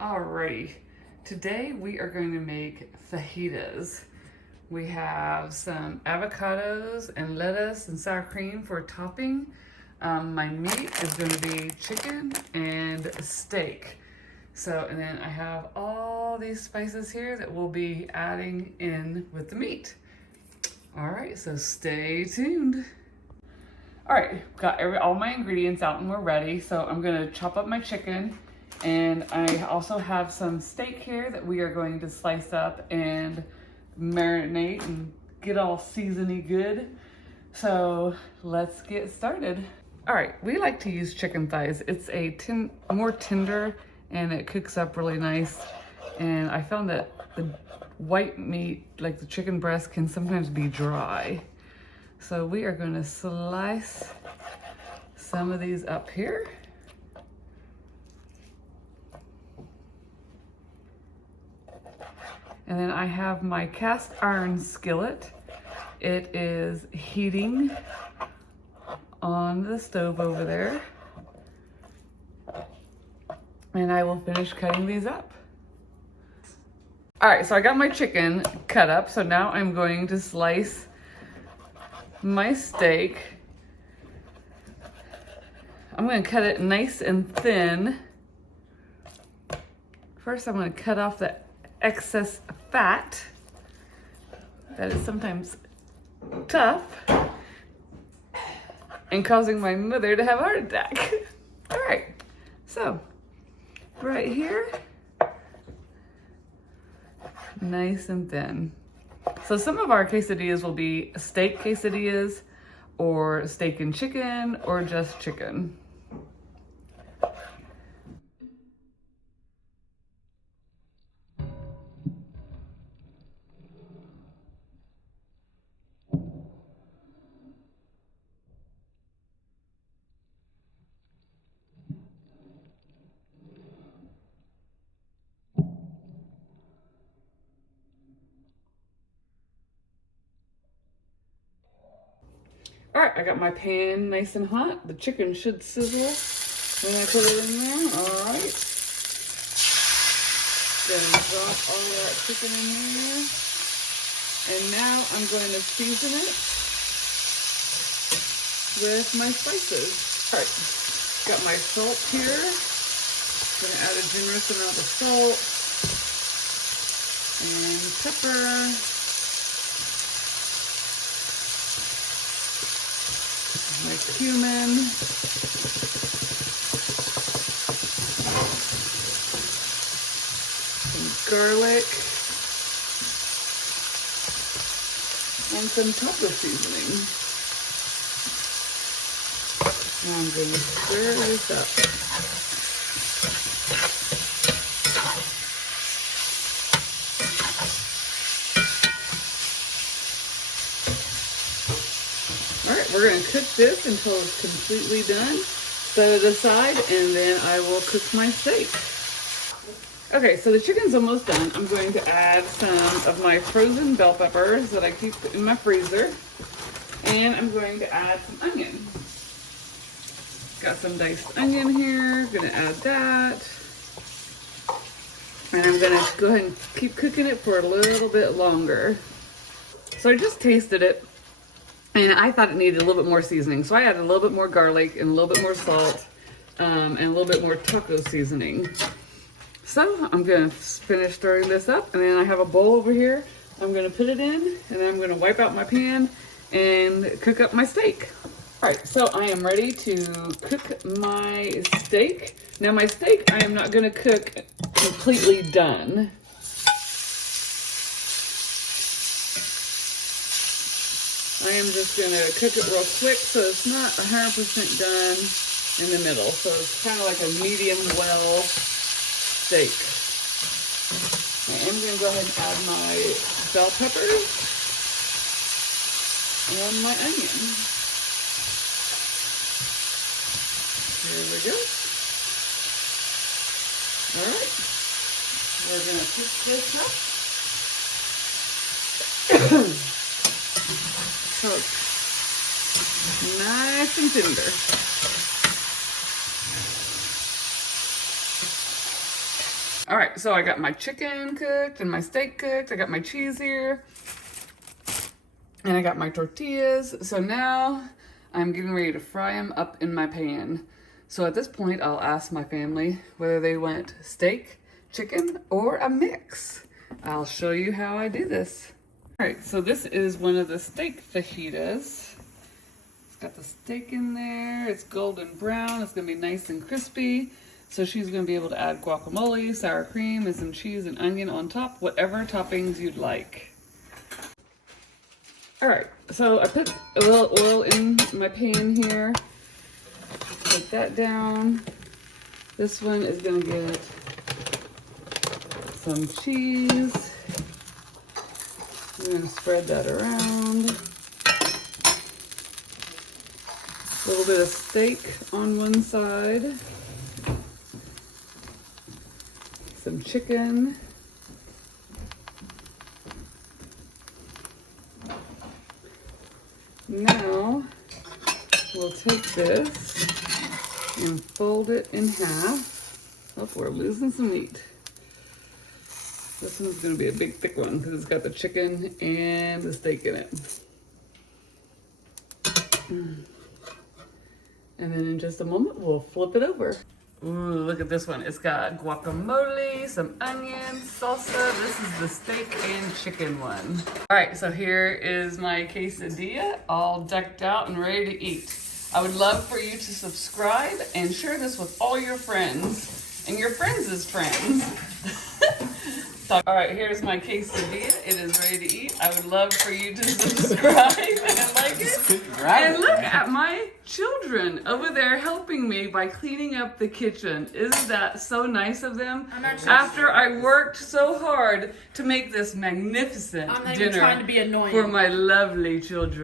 Alrighty, today we are going to make fajitas. We have some avocados and lettuce and sour cream for topping. My meat is going to be chicken and steak. And then I have all these spices here that we'll be adding in with the meat. All right, so stay tuned. All right, got all my ingredients out and we're ready. So I'm gonna chop up my chicken, and I also have some steak here that we are going to slice up and marinate and get all seasony good. So let's get started. All right, we like to use chicken thighs. It's more tender and it cooks up really nice. And I found that the white meat, like the chicken breast, can sometimes be dry. So we are going to slice some of these up here. And then I have my cast iron skillet. It is heating on the stove over there. And I will finish cutting these up. All right, so I got my chicken cut up. So now I'm going to slice my steak. I'm going to cut it nice and thin. First, I'm going to cut off the excess fat. That is sometimes tough and causing my mother to have a heart attack. All right, so right here, nice and thin. So some of our quesadillas will be steak quesadillas or steak and chicken or just chicken. All right, I got my pan nice and hot. The chicken should sizzle when I put it in there. All right. Then drop all that chicken in there. And now I'm going to season it with my spices. All right, got my salt here. Gonna add a generous amount of salt and pepper. My cumin, some garlic, and some taco seasoning. Now I'm going to stir this up. We're going to cook this until it's completely done. Set it aside, and then I will cook my steak. Okay, so the chicken's almost done. I'm going to add some of my frozen bell peppers that I keep in my freezer. And I'm going to add some onion. Got some diced onion here. Going to add that. And I'm going to go ahead and keep cooking it for a little bit longer. So I just tasted it. And I thought it needed a little bit more seasoning. So I added a little bit more garlic and a little bit more salt and a little bit more taco seasoning. So I'm gonna finish stirring this up, and then I have a bowl over here. I'm gonna put it in, and then I'm gonna wipe out my pan and cook up my steak. All right, so I am ready to cook my steak. Now my steak, I am not gonna cook completely done. I am just going to cook it real quick so it's not 100% done in the middle. So it's kind of like a medium well steak. I'm going to go ahead and add my bell peppers and my onion. Here we go. All right. We're going to cook this up. So it's nice and tender. All right, so I got my chicken cooked and my steak cooked. I got my cheese here. And I got my tortillas. So now I'm getting ready to fry them up in my pan. So at this point, I'll ask my family whether they want steak, chicken, or a mix. I'll show you how I do this. All right, so this is one of the steak fajitas. It's got the steak in there. It's golden brown. It's gonna be nice and crispy. So she's gonna be able to add guacamole, sour cream, and some cheese and onion on top, whatever toppings you'd like. All right, so I put a little oil in my pan here. Take that down. This one is gonna get some cheese. I'm gonna spread that around. A little bit of steak on one side. Some chicken. Now we'll take this and fold it in half. Oh, we're losing some meat. This one's gonna be a big thick one because it's got the chicken and the steak in it. And then in just a moment, we'll flip it over. Ooh, look at this one. It's got guacamole, some onions, salsa. This is the steak and chicken one. All right, so here is my quesadilla, all decked out and ready to eat. I would love for you to subscribe and share this with all your friends and your friends' friends. All right, here's my quesadilla. It is ready to eat. I would love for you to subscribe and like it. And look at my children over there helping me by cleaning up the kitchen. Isn't that so nice of them? After I worked so hard to make this magnificent dinner trying to be annoying for my lovely children.